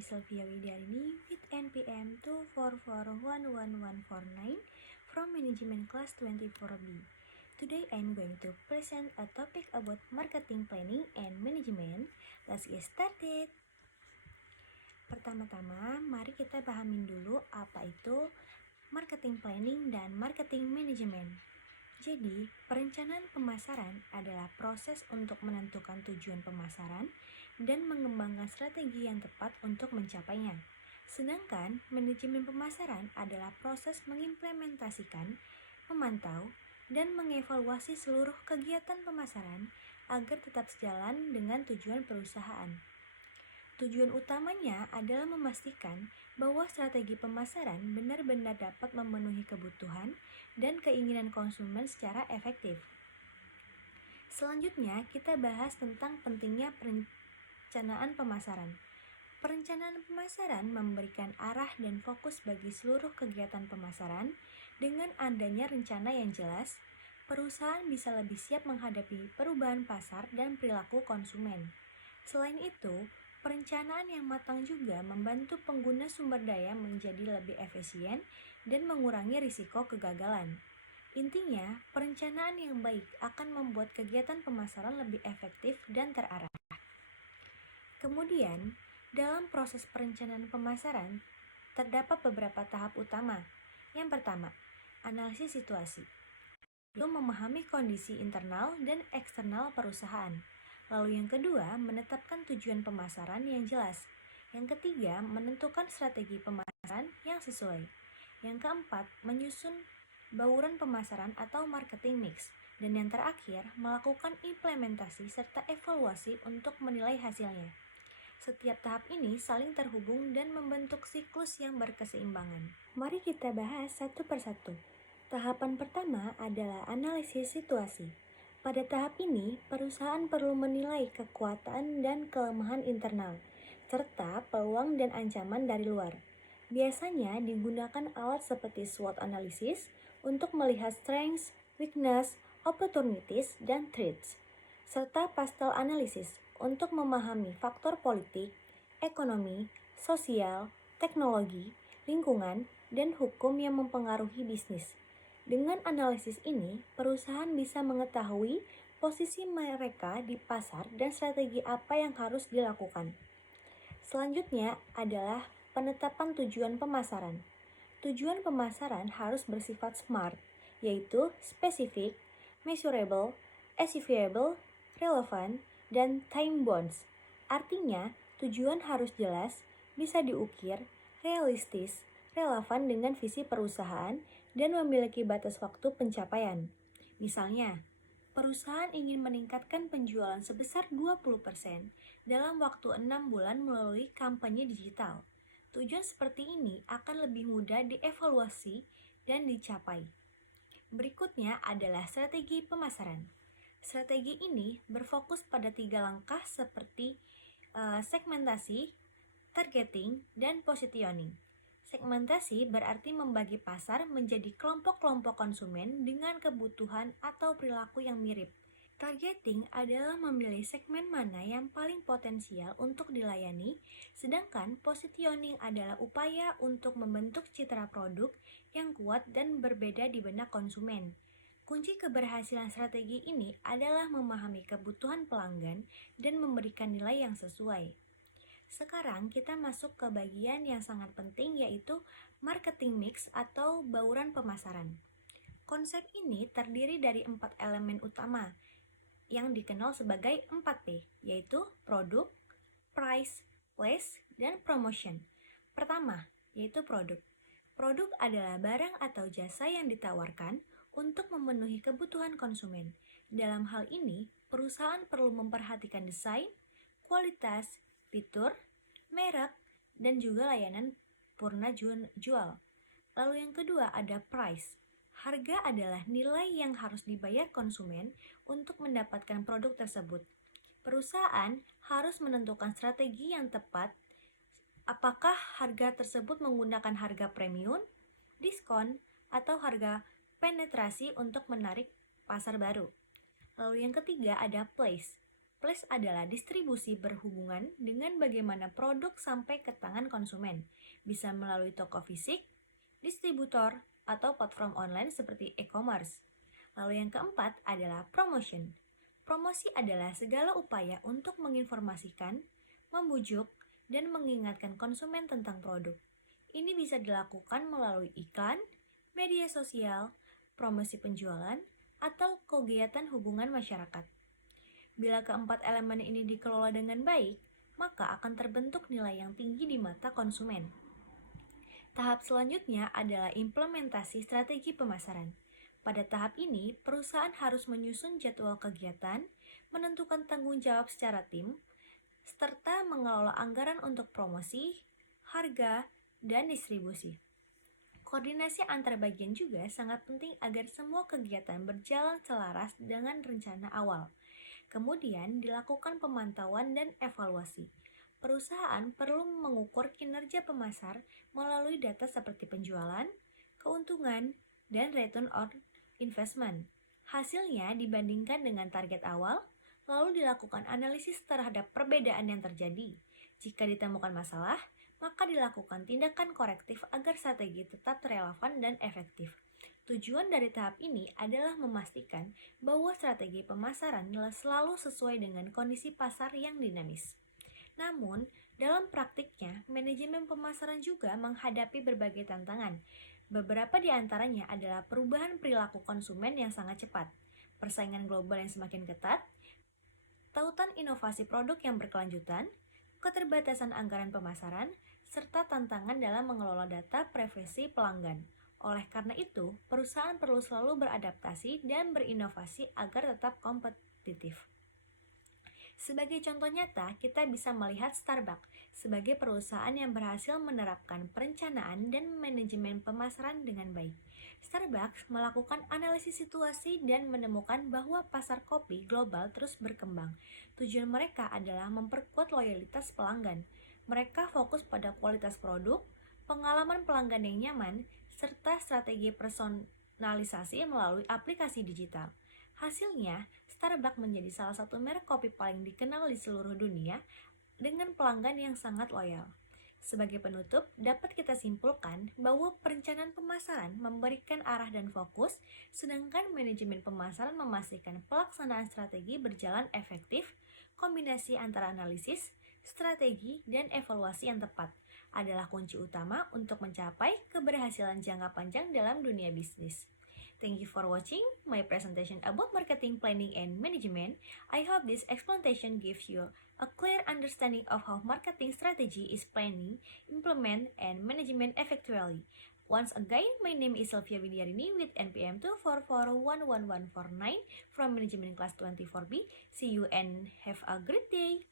me Sylvia Widiarini with NPM 2441149 from Management Class 24B. Today I'm going to present a topic about marketing planning and management. Let's get started. Pertama-tama, mari kita pahamin dulu apa itu marketing planning dan marketing management. Jadi, perencanaan pemasaran adalah proses untuk menentukan tujuan pemasaran dan mengembangkan strategi yang tepat untuk mencapainya. Sedangkan, manajemen pemasaran adalah proses mengimplementasikan, memantau, dan mengevaluasi seluruh kegiatan pemasaran agar tetap sejalan dengan tujuan perusahaan. Tujuan utamanya adalah memastikan bahwa strategi pemasaran benar-benar dapat memenuhi kebutuhan dan keinginan konsumen secara efektif. Selanjutnya, kita bahas tentang pentingnya perencanaan pemasaran. Perencanaan pemasaran memberikan arah dan fokus bagi seluruh kegiatan pemasaran. Dengan adanya rencana yang jelas, perusahaan bisa lebih siap menghadapi perubahan pasar dan perilaku konsumen. Selain itu, perencanaan yang matang juga membantu pengguna sumber daya menjadi lebih efisien dan mengurangi risiko kegagalan. Intinya, perencanaan yang baik akan membuat kegiatan pemasaran lebih efektif dan terarah. Kemudian, dalam proses perencanaan pemasaran, terdapat beberapa tahap utama. Yang pertama, analisis situasi. Itu memahami kondisi internal dan eksternal perusahaan. Lalu yang kedua, menetapkan tujuan pemasaran yang jelas. Yang ketiga, menentukan strategi pemasaran yang sesuai. Yang keempat, menyusun bauran pemasaran atau marketing mix. Dan yang terakhir, melakukan implementasi serta evaluasi untuk menilai hasilnya. Setiap tahap ini saling terhubung dan membentuk siklus yang berkeseimbangan. Mari kita bahas satu persatu. Tahapan pertama adalah analisis situasi. Pada tahap ini, perusahaan perlu menilai kekuatan dan kelemahan internal, serta peluang dan ancaman dari luar. Biasanya digunakan alat seperti SWOT analysis untuk melihat strengths, weakness, opportunities, dan threats, serta pastel analysis untuk memahami faktor politik, ekonomi, sosial, teknologi, lingkungan, dan hukum yang mempengaruhi bisnis. Dengan analisis ini, perusahaan bisa mengetahui posisi mereka di pasar dan strategi apa yang harus dilakukan. Selanjutnya adalah penetapan tujuan pemasaran. Tujuan pemasaran harus bersifat SMART, yaitu specific, measurable, achievable, relevant, dan time-bound. Artinya, tujuan harus jelas, bisa diukir, realistis, relevan dengan visi perusahaan, dan memiliki batas waktu pencapaian. Misalnya, perusahaan ingin meningkatkan penjualan sebesar 20% dalam waktu 6 bulan melalui kampanye digital. Tujuan seperti ini akan lebih mudah dievaluasi dan dicapai. Berikutnya adalah strategi pemasaran. Strategi ini berfokus pada 3 langkah seperti segmentasi, targeting, dan positioning. Segmentasi berarti membagi pasar menjadi kelompok-kelompok konsumen dengan kebutuhan atau perilaku yang mirip. Targeting adalah memilih segmen mana yang paling potensial untuk dilayani, sedangkan positioning adalah upaya untuk membentuk citra produk yang kuat dan berbeda di benak konsumen. Kunci keberhasilan strategi ini adalah memahami kebutuhan pelanggan dan memberikan nilai yang sesuai. Sekarang kita masuk ke bagian yang sangat penting, yaitu marketing mix atau bauran pemasaran. Konsep ini terdiri dari 4 elemen utama yang dikenal sebagai 4P, yaitu produk, price, place, dan promotion. Pertama, yaitu produk. Produk adalah barang atau jasa yang ditawarkan untuk memenuhi kebutuhan konsumen. Dalam hal ini, perusahaan perlu memperhatikan desain, kualitas, fitur, merek, dan juga layanan purna jual. Lalu yang kedua ada price. Harga adalah nilai yang harus dibayar konsumen untuk mendapatkan produk tersebut. Perusahaan harus menentukan strategi yang tepat. Apakah harga tersebut menggunakan harga premium, diskon, atau harga penetrasi untuk menarik pasar baru. Lalu yang ketiga ada place. Marketplace adalah distribusi berhubungan dengan bagaimana produk sampai ke tangan konsumen, bisa melalui toko fisik, distributor, atau platform online seperti e-commerce. Lalu yang keempat adalah promotion. Promosi adalah segala upaya untuk menginformasikan, membujuk, dan mengingatkan konsumen tentang produk. Ini bisa dilakukan melalui iklan, media sosial, promosi penjualan, atau kegiatan hubungan masyarakat. Bila keempat elemen ini dikelola dengan baik, maka akan terbentuk nilai yang tinggi di mata konsumen. Tahap selanjutnya adalah implementasi strategi pemasaran. Pada tahap ini, perusahaan harus menyusun jadwal kegiatan, menentukan tanggung jawab secara tim, serta mengelola anggaran untuk promosi, harga, dan distribusi. Koordinasi antar bagian juga sangat penting agar semua kegiatan berjalan selaras dengan rencana awal. Kemudian dilakukan pemantauan dan evaluasi. Perusahaan perlu mengukur kinerja pemasar melalui data seperti penjualan, keuntungan, dan return on investment. Hasilnya dibandingkan dengan target awal, lalu dilakukan analisis terhadap perbedaan yang terjadi. Jika ditemukan masalah, maka dilakukan tindakan korektif agar strategi tetap relevan dan efektif. Tujuan dari tahap ini adalah memastikan bahwa strategi pemasaran selalu sesuai dengan kondisi pasar yang dinamis. Namun, dalam praktiknya, manajemen pemasaran juga menghadapi berbagai tantangan. Beberapa di antaranya adalah perubahan perilaku konsumen yang sangat cepat, persaingan global yang semakin ketat, tautan inovasi produk yang berkelanjutan, keterbatasan anggaran pemasaran, serta tantangan dalam mengelola data privasi pelanggan. Oleh karena itu, perusahaan perlu selalu beradaptasi dan berinovasi agar tetap kompetitif. Sebagai contoh nyata, kita bisa melihat Starbucks sebagai perusahaan yang berhasil menerapkan perencanaan dan manajemen pemasaran dengan baik. Starbucks melakukan analisis situasi dan menemukan bahwa pasar kopi global terus berkembang. Tujuan mereka adalah memperkuat loyalitas pelanggan. Mereka fokus pada kualitas produk, pengalaman pelanggan yang nyaman, serta strategi personalisasi melalui aplikasi digital. Hasilnya, Starbucks menjadi salah satu merek kopi paling dikenal di seluruh dunia dengan pelanggan yang sangat loyal. Sebagai penutup, dapat kita simpulkan bahwa perencanaan pemasaran memberikan arah dan fokus, sedangkan manajemen pemasaran memastikan pelaksanaan strategi berjalan efektif. Kombinasi antara analisis, strategi, dan evaluasi yang tepat adalah kunci utama untuk mencapai keberhasilan jangka panjang dalam dunia bisnis. Thank you for watching my presentation about marketing planning and management. I hope this explanation gives you a clear understanding of how marketing strategy is planning, implement, and management effectively. Once again, my name is Sylvia Windiarini with NPM 2441149 from Management Class 24B. See you and have a great day!